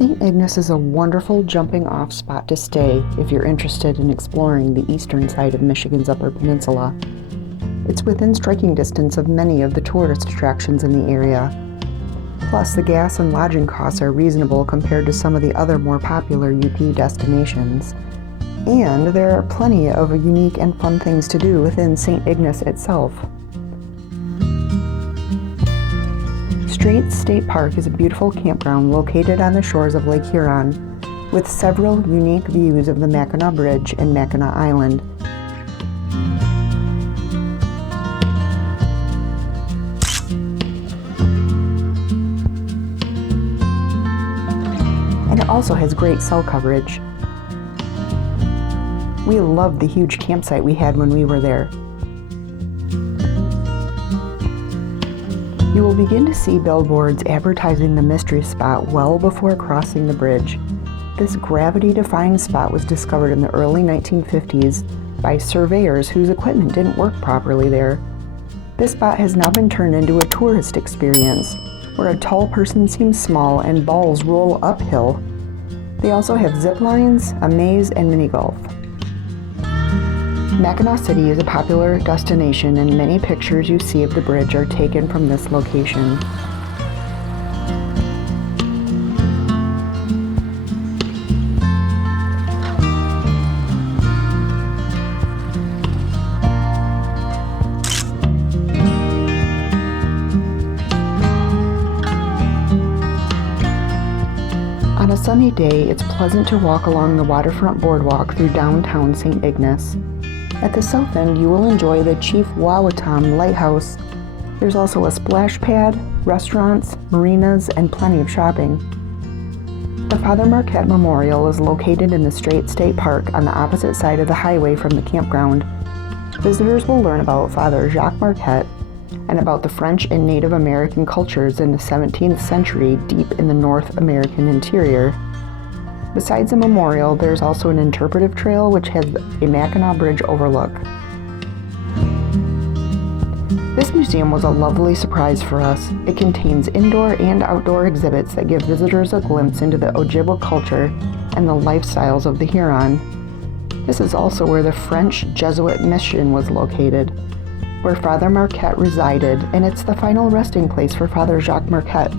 St. Ignace is a wonderful jumping-off spot to stay if you're interested in exploring the eastern side of Michigan's Upper Peninsula. It's within striking distance of many of the tourist attractions in the area. Plus, the gas and lodging costs are reasonable compared to some of the other more popular UP destinations. And there are plenty of unique and fun things to do within St. Ignace itself. Straits State Park is a beautiful campground located on the shores of Lake Huron, with several unique views of the Mackinac Bridge and Mackinac Island. And it also has great cell coverage. We loved the huge campsite we had when we were there. You will begin to see billboards advertising the mystery spot well before crossing the bridge. This gravity-defying spot was discovered in the early 1950s by surveyors whose equipment didn't work properly there. This spot has now been turned into a tourist experience, where a tall person seems small and balls roll uphill. They also have zip lines, a maze, and mini golf. Mackinaw City is a popular destination, and many pictures you see of the bridge are taken from this location. On a sunny day, it's pleasant to walk along the waterfront boardwalk through downtown St. Ignace. At the south end, you will enjoy the Chief Wawatam Lighthouse. There's also a splash pad, restaurants, marinas, and plenty of shopping. The Father Marquette Memorial is located in the Straits State Park on the opposite side of the highway from the campground. Visitors will learn about Father Jacques Marquette and about the French and Native American cultures in the 17th century deep in the North American interior. Besides the memorial, there's also an interpretive trail which has a Mackinac Bridge overlook. This museum was a lovely surprise for us. It contains indoor and outdoor exhibits that give visitors a glimpse into the Ojibwa culture and the lifestyles of the Huron. This is also where the French Jesuit mission was located, where Father Marquette resided, and it's the final resting place for Father Jacques Marquette.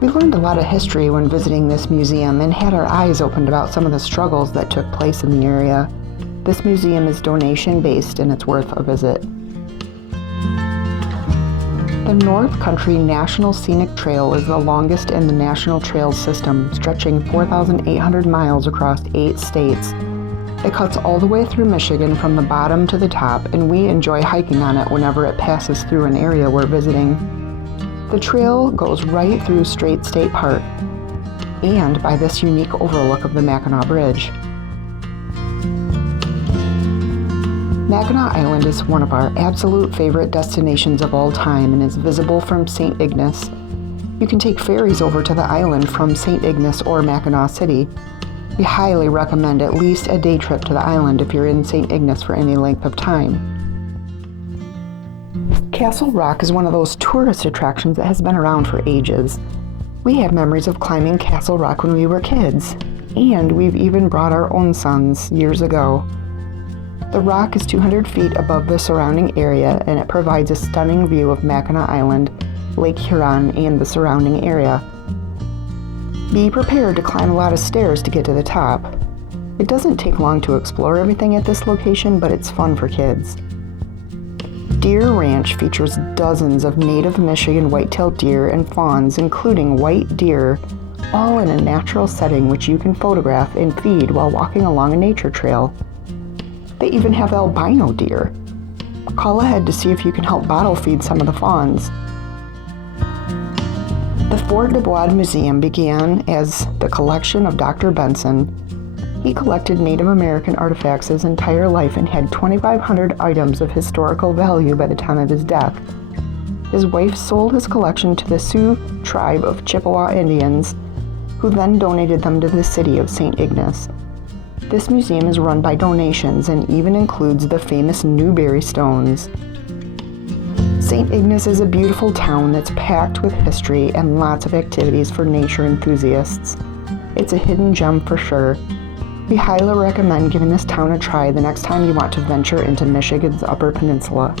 We learned a lot of history when visiting this museum and had our eyes opened about some of the struggles that took place in the area. This museum is donation-based and it's worth a visit. The North Country National Scenic Trail is the longest in the National Trails system, stretching 4,800 miles across 8 states. It cuts all the way through Michigan from the bottom to the top, and we enjoy hiking on it whenever it passes through an area we're visiting. The trail goes right through Straits State Park and by this unique overlook of the Mackinac Bridge. Mackinac Island is one of our absolute favorite destinations of all time and is visible from St. Ignace. You can take ferries over to the island from St. Ignace or Mackinaw City. We highly recommend at least a day trip to the island if you're in St. Ignace for any length of time. Castle Rock is one of those tourist attractions that has been around for ages. We have memories of climbing Castle Rock when we were kids, and we've even brought our own sons years ago. The rock is 200 feet above the surrounding area, and it provides a stunning view of Mackinac Island, Lake Huron, and the surrounding area. Be prepared to climb a lot of stairs to get to the top. It doesn't take long to explore everything at this location, but it's fun for kids. Deer Ranch features dozens of native Michigan white-tailed deer and fawns, including white deer, all in a natural setting which you can photograph and feed while walking along a nature trail. They even have albino deer. Call ahead to see if you can help bottle feed some of the fawns. The Fort de Buade Museum began as the collection of Dr. Benson. He collected Native American artifacts his entire life and had 2,500 items of historical value by the time of his death. His wife sold his collection to the Sioux tribe of Chippewa Indians, who then donated them to the city of St. Ignace. This museum is run by donations and even includes the famous Newberry Stones. St. Ignace is a beautiful town that's packed with history and lots of activities for nature enthusiasts. It's a hidden gem for sure. We highly recommend giving this town a try the next time you want to venture into Michigan's Upper Peninsula.